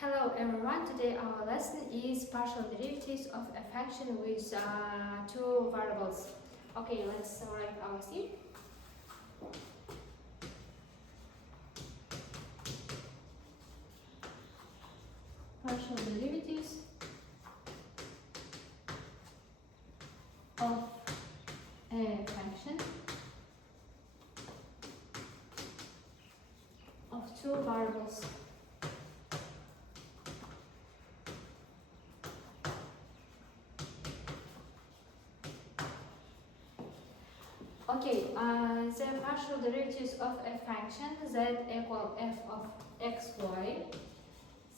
Hello everyone, today our lesson is partial derivatives of a function with two variables. Okay, let's write our theme. Partial derivatives of a function of two variables. Okay, the partial derivatives of a function z equal f of xy,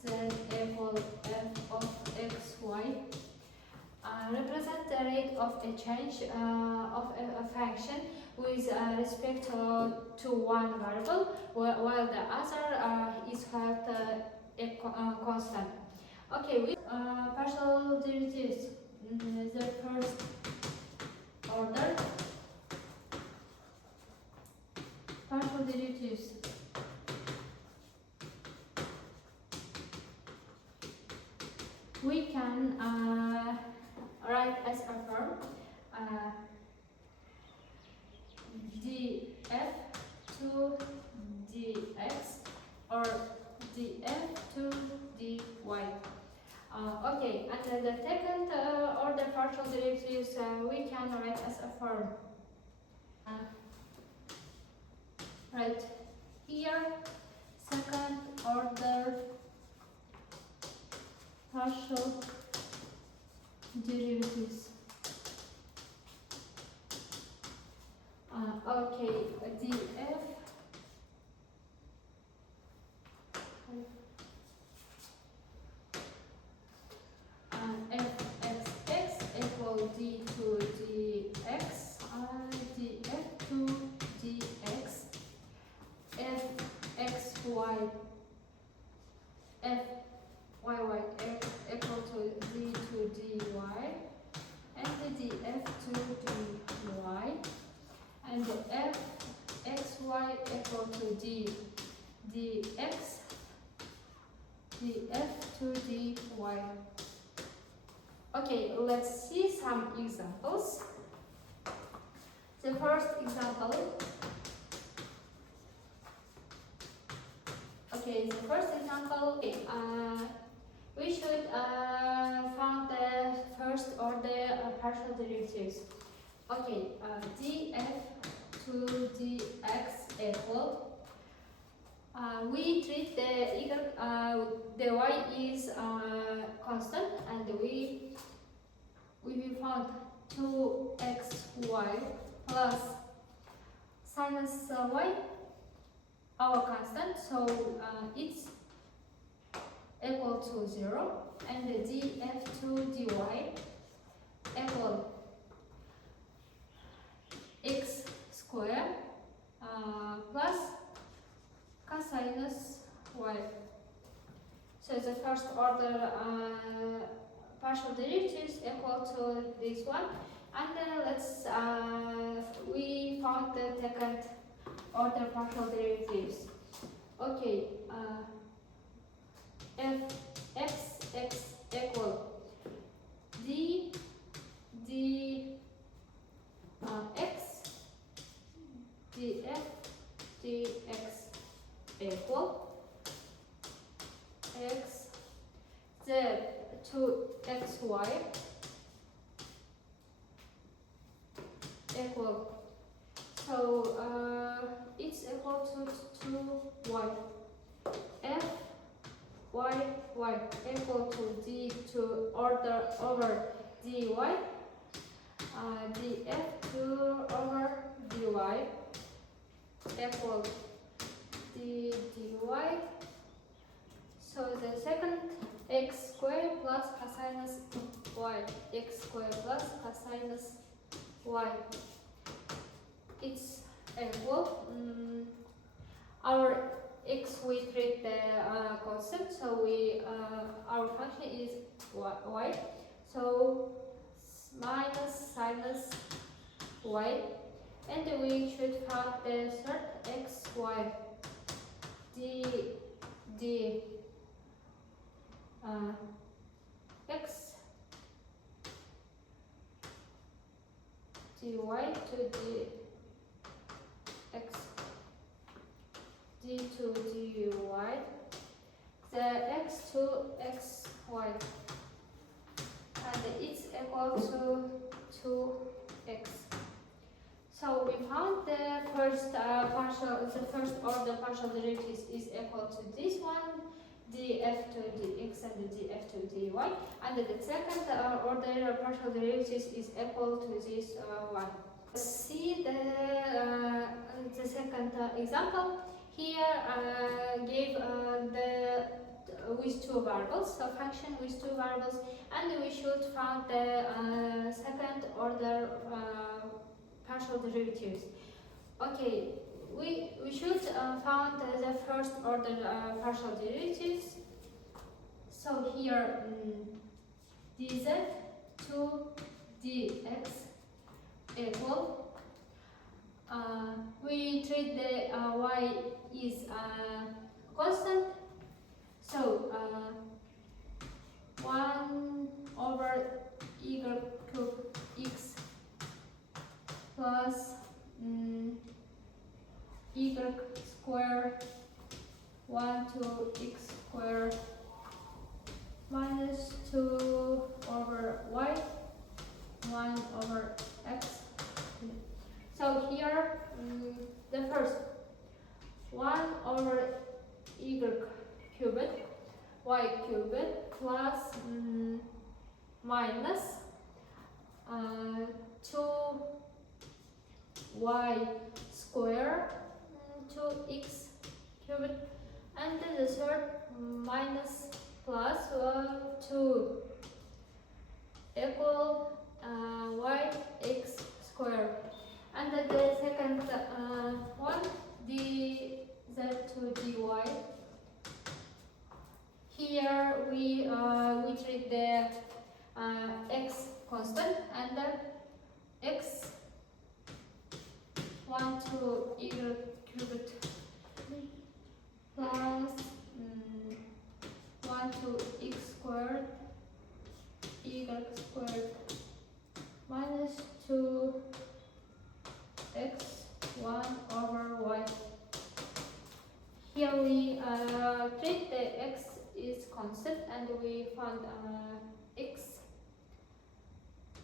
z equal f of xy, represent the rate of a change of a function with respect to one variable, while the other is held a constant. Okay, with partial derivatives, the first order partial derivatives we can write as a form df to dx or df to dy. Okay, and the second order partial derivatives we can write as a form right here, second order partial derivatives. Okay, df fxx equal d to dx, df to dx, fxy equal to d to dy, and df to dy, and fxy equal to dx, df to dy. Okay, let's see some examples. The first example. Okay, the first example. We should find the first order partial derivatives. Okay, df to dx equal. We treat the y is constant, and we found 2xy plus sinus y our constant, so it's equal to 0, and the df to dy equal x square plus cosinus y. So the first order partial derivatives equal to this one, and let's we found the second order partial derivatives. Okay, fxx equal x df dx equal x z to xy equal, so it's equal to 2y, f y equal to d to order over dy, df to over dy equal d dy. So the second x squared plus cosinus y, x squared plus cosinus y, it's equal. Our x we treat the constant, so we our function is y, so minus sinus y, and we should find the third xy d x dy to dx d to dy, the x to xy, and it's equal to 2x. So we found the first order partial derivatives is equal to this one, df to dx and df to dy, and the second order partial derivatives is equal to this one. See the second example. Here gave the with two variables, so function with two variables, and we should find the second order partial derivatives. Okay, we should find the first order partial derivatives. So here dz to dx equal. We treat the y is constant, so 1 over y cube x plus y square 1 to x square minus 2 over y 1 over x. So here the first 1 over y cubed y cubed plus minus 2y square 2x cubed, and then the third minus plus 2 equal y x square, and then the second one dz to dy. Here we treat the x constant, and then x 1 to y cubed plus 1 to x squared y squared minus 2 x 1 over y. Here we treat the x is constant, and we find x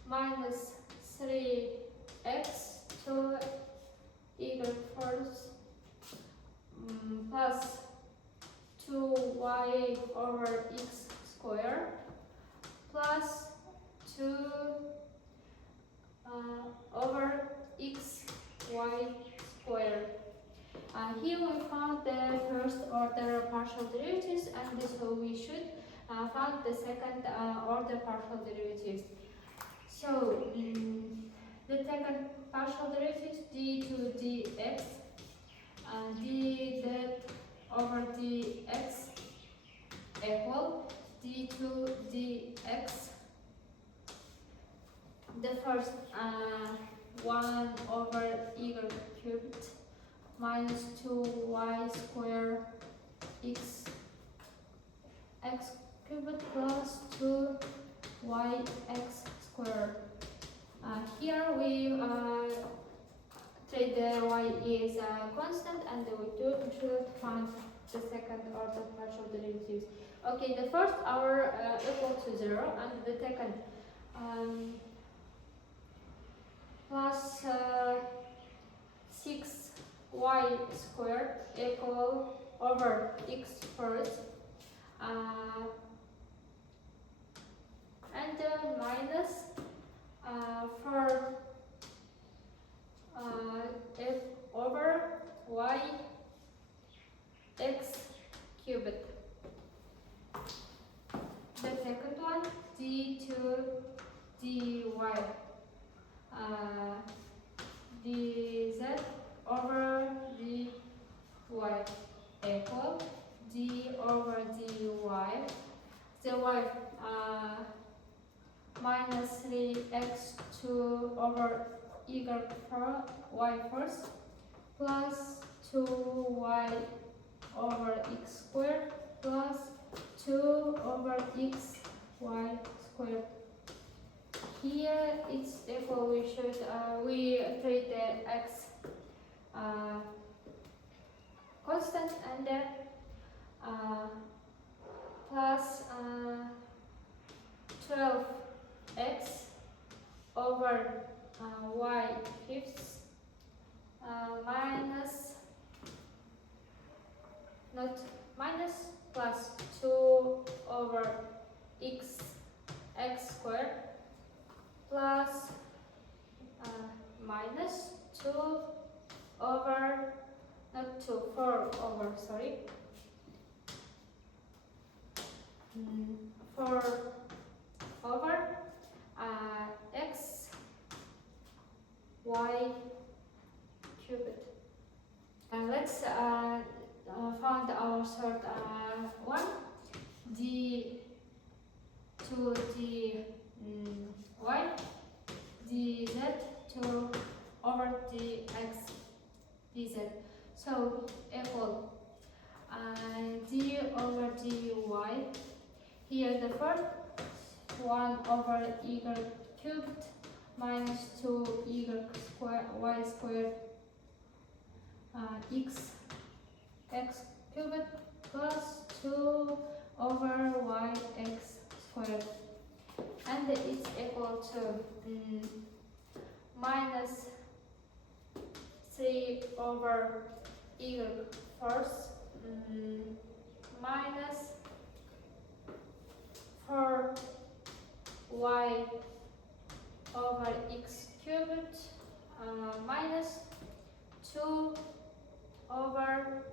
minus 3x to y first plus 2y over x square plus 2 over x y square. Here we found the first order partial derivatives, and so we should find the second order partial derivatives. So the second partial derivatives d to dx d that over dx equal d to dx. The first 1 over y cubed minus 2y square x cubed plus 2y x square. Here we treat the y is constant, and we should find the second order partial derivatives. Okay, the first our equal to 0, and the second plus 6y squared equal over x first, and minus 4 f over y x cubed. The second one d to dy dz over dy equal d over dy, the y minus 3x2 over y first plus 2y over x squared plus 2 over over x y squared. Here it's equal. We treat the x constant and plus 12x over y fifths minus not minus plus 2 over x squared plus minus 2 over not 2 4 over 4 over x y cubed. Let's find our third one, d to d y dz to over dx dz. So equal d over dy. Here the first 1 over y cubed minus 2 y squared x cubed plus 2 over y x squared, and it's equal to minus 3 over y first minus 4 y over x cubed minus 2 over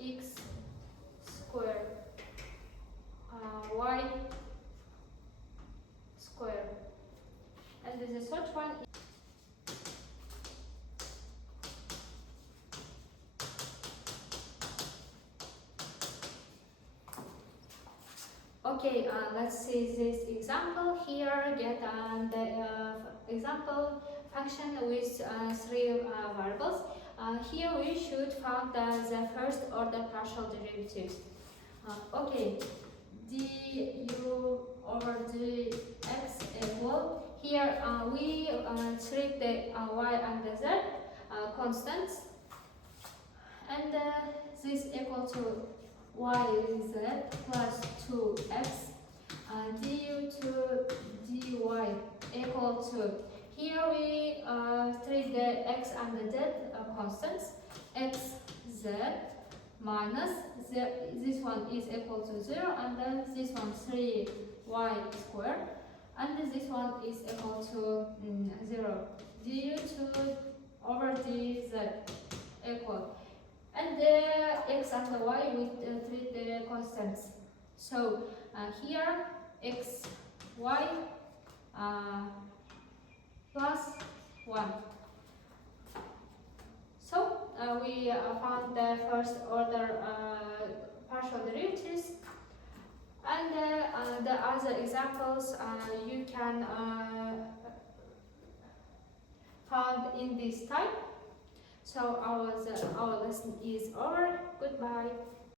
x squared y squared, and the third one. Okay, let's see this example here. Get the example function with 3 variables. Here we should find the first order partial derivatives. Okay, du over dx equal. Here we treat the y and the z constants, and this equal to yz plus 2x du to dy equal to, here we treat the x and the z constants, xz minus this one is equal to 0, and then this one 3y squared, and this one is equal to 0. Du to over dz equal, and the x and the y we treat the constants. So here x y plus 1. So we found the first order partial derivatives, and the other examples you can find in this type. So our lesson is over. Goodbye.